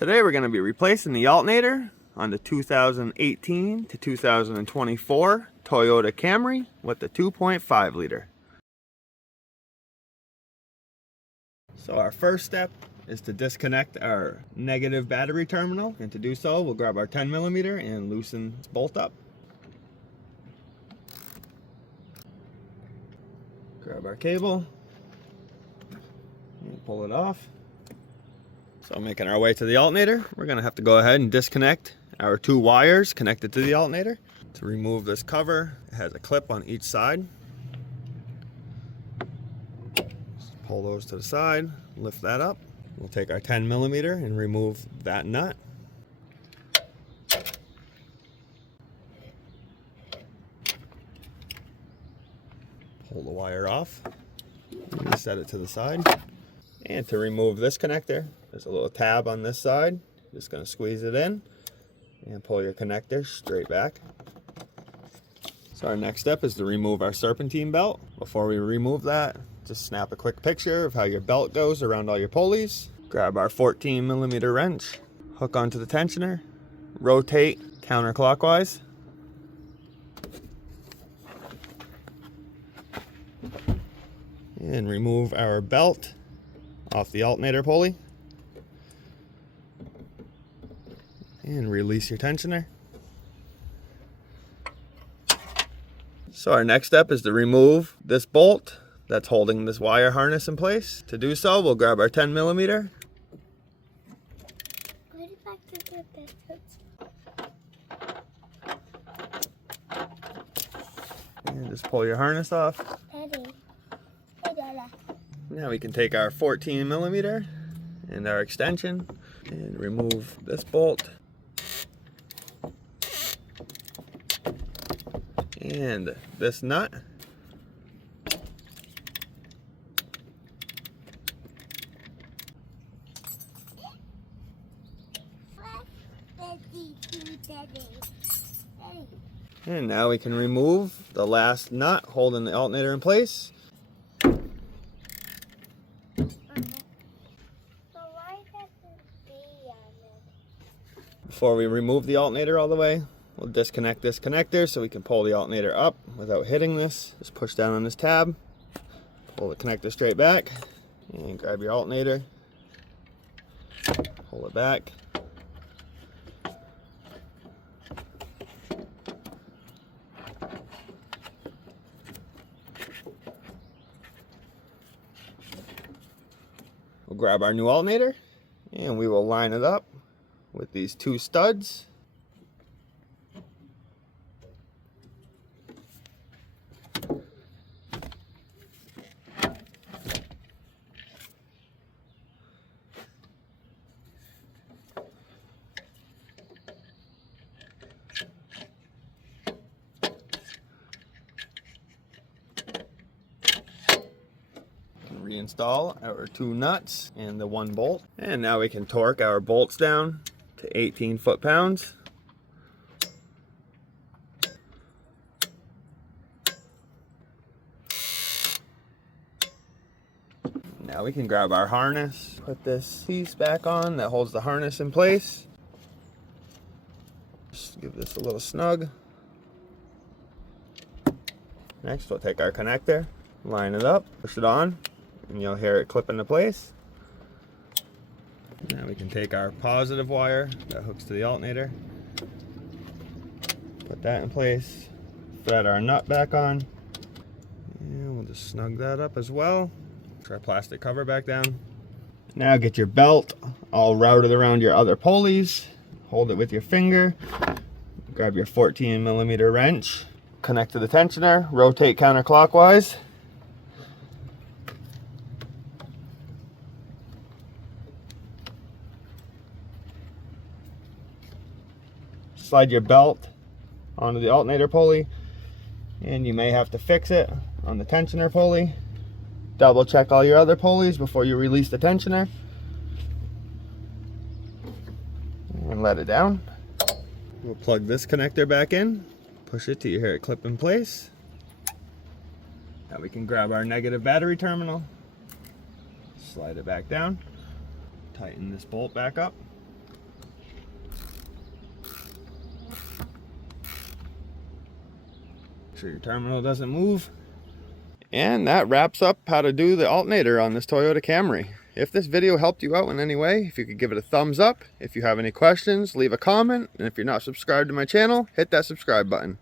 Today we're going to be replacing the alternator on the 2018 to 2024 Toyota Camry with the 2.5 liter. So our first step is to disconnect our negative battery terminal, and to do so we'll grab our 10mm and loosen this bolt up. Grab our cable and pull it off. So making our way to the alternator, we're going to have to go ahead and disconnect our two wires connected to the alternator. To remove this cover, it has a clip on each side. Just pull those to the side, lift that up. We'll take our 10mm and remove that nut. Pull the wire off, and set it to the side. And to remove this connector, there's a little tab on this side. Just going to squeeze it in and pull your connector straight back. So our next step is to remove our serpentine belt. Before we remove that, just snap a quick picture of how your belt goes around all your pulleys. Grab our 14mm wrench, hook onto the tensioner, rotate counterclockwise. And remove our belt off the alternator pulley. And release your tensioner. So our next step is to remove this bolt that's holding this wire harness in place. To do so, we'll grab our 10mm. And just pull your harness off. Now we can take our 14mm and our extension and remove this bolt. And this nut. And now we can remove the last nut holding the alternator in place. Before we remove the alternator all the way, we'll disconnect this connector so we can pull the alternator up without hitting this. Just push down on this tab, pull the connector straight back, and grab your alternator, pull it back. We'll grab our new alternator and we will line it up with these two studs. Reinstall our two nuts and the one bolt, and now we can torque our bolts down to 18 foot-pounds. Now we can grab our harness, put this piece back on that holds the harness in place. Just give this a little snug. Next we'll take our connector, line it up, push it on, and you'll hear it clip into place. Now we can take our positive wire that hooks to the alternator, put that in place, thread our nut back on, and we'll just snug that up as well. Put our plastic cover back down. Now get your belt all routed around your other pulleys, hold it with your finger, grab your 14mm wrench, connect to the tensioner, rotate counterclockwise. Slide your belt onto the alternator pulley, and you may have to fix it on the tensioner pulley. Double check all your other pulleys before you release the tensioner, and let it down. We'll plug this connector back in, push it till you hear it clip in place. Now we can grab our negative battery terminal, slide it back down, tighten this bolt back up, sure your terminal doesn't move. And that wraps up how to do the alternator on this Toyota Camry. If this video helped you out in any way, if you could give it a thumbs up. If you have any questions, leave a comment. And if you're not subscribed to my channel, hit that subscribe button.